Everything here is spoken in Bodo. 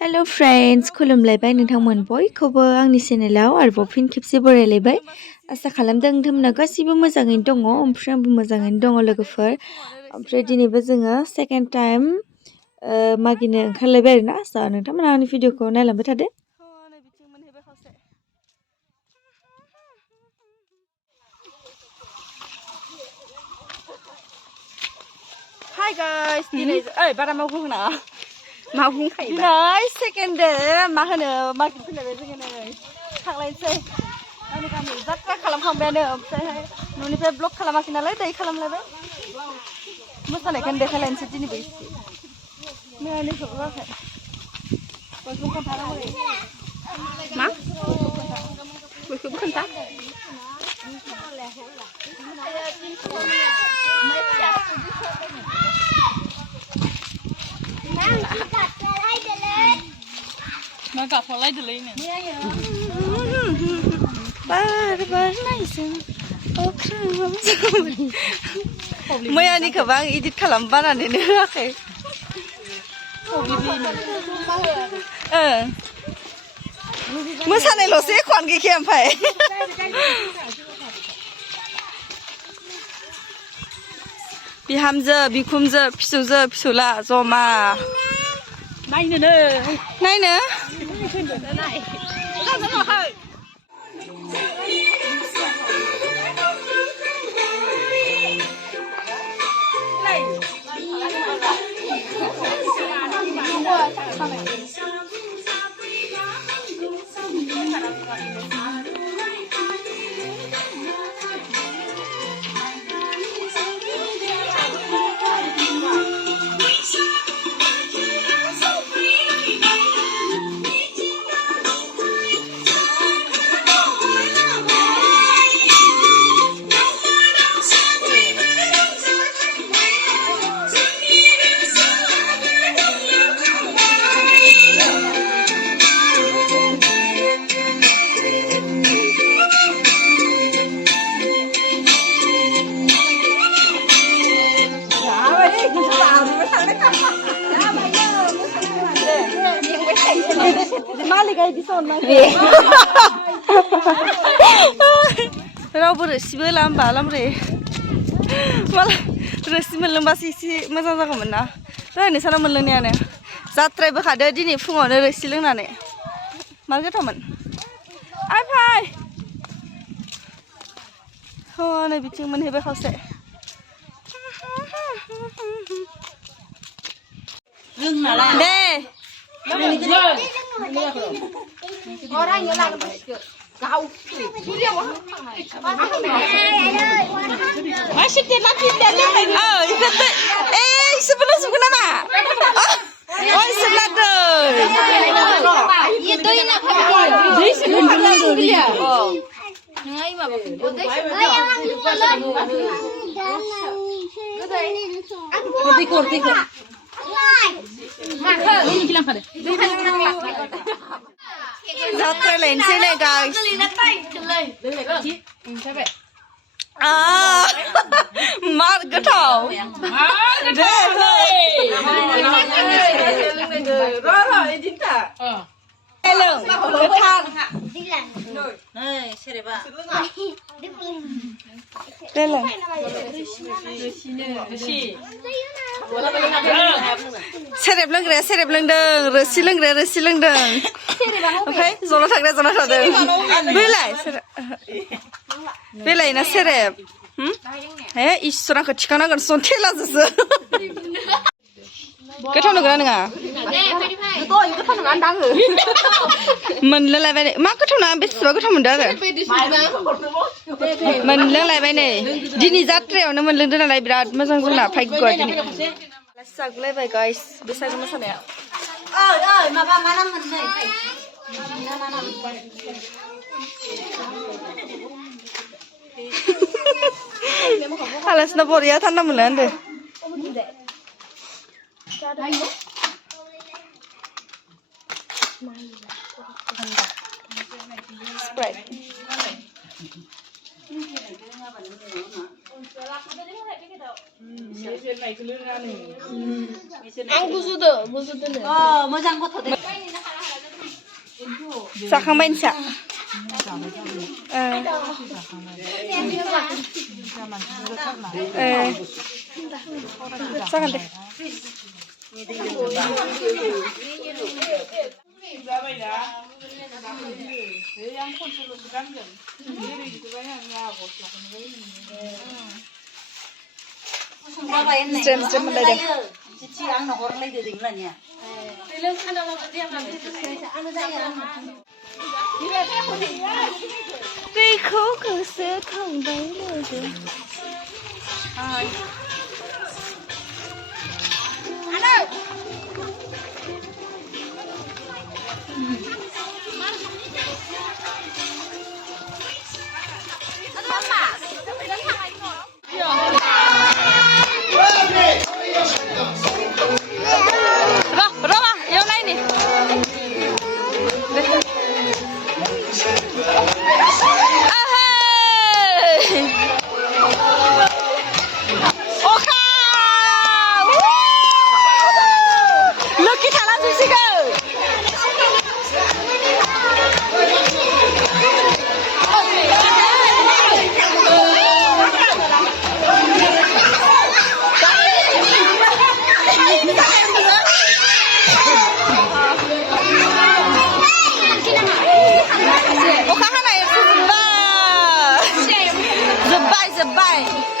हेलो फ्रेंड्स खुलुमलायबाय नोंथांमोन बयखौबो आंनि चेनेलाव आरोबाव फिन खेबसे बरायलायबाय आसा खालामदों नोंथांमोना गासिबो मोजाङैनो दङ ओमफ्राय आंबो मोजाङैनो दङ लोगोफोर ओमफ्राय दिनैबो जोङो सेकेन्ड टाइम मागिनो ओंखारलायबाय आरोना स' नोंथांमोना आंनि भिडिअखौ नायलांबाय थादो Hi guys, दिनै बारा मावग्रोना मा बुंखायो दिनै सेकेन्ड दे मा होनो मार्केट फैलायबाय जोङो नै थांलायनोसै गामि गामि जात्रा खालामखांबायानो ओमफ्रायहाय न'निफ्राय ब्लग खालामाखै नालाय दायो खालामलायबाय मोसानायखौनो देखायलायनोसै दिनैबो एसे मैयानिखौबो जायाखै बयखौबो खोन्थानांगौ मा बयखौबो खोन्था मा गाबफालायदोलै नो बार बारनायजों मैयानिखौबो आं इडिट खालाम बानानैनो होआखै मोसानायल'सो एख'आनो गैखाया ओमफ्राय बिहामजो बिखुमजो फिसौजो फिसौला जमा नायनो मालिका इदि रावबो रोसिबो लामबा लामब्रे माला रोसि मोनलोंबासो एसे मोजां जागौमोन ना दहायनो सानाव मोनलोंनायानो जात्रायबो खादो दिनै फुङावनो रोसि लोंनानै मा गोथावमोन आइ फाय नै बिथिं मोनहैबाय खावसे दे जात्रा लायनोसै नै गाइस मार गोथाव सेरेब लोंग्राया सेरेब लोंदों रोसि लोंग्राया रोसि लोंदों ओमफ्राय जना थादों बेलाय ना सेरेब हे इसोर आंखौ थिखांनांगोन सन थेलाजोंसो गोथाव नंगौना नङा मोनलोंलायबाय मा गोथाव नङा बेसेबा गोथाव मोनदों आरो मोनलोंलायबाय नै दिनै जात्रायावनो मोनलोंदों नालाय बिराद मोजां जोंना भाग्यआ दिनै जागुलायबाय गाइस बैसागु मोसानाया माबा मा नाम मोनलै आलासिना बरिया थान्दा मोनला होनदो Sprite. Ang gusto do. Gusto do. Oh, mo jang ko to. जाखांबाय नोंसा जागोन दे strem मोनलायदों दैखौ गोसो खांबाय लोगो Bye.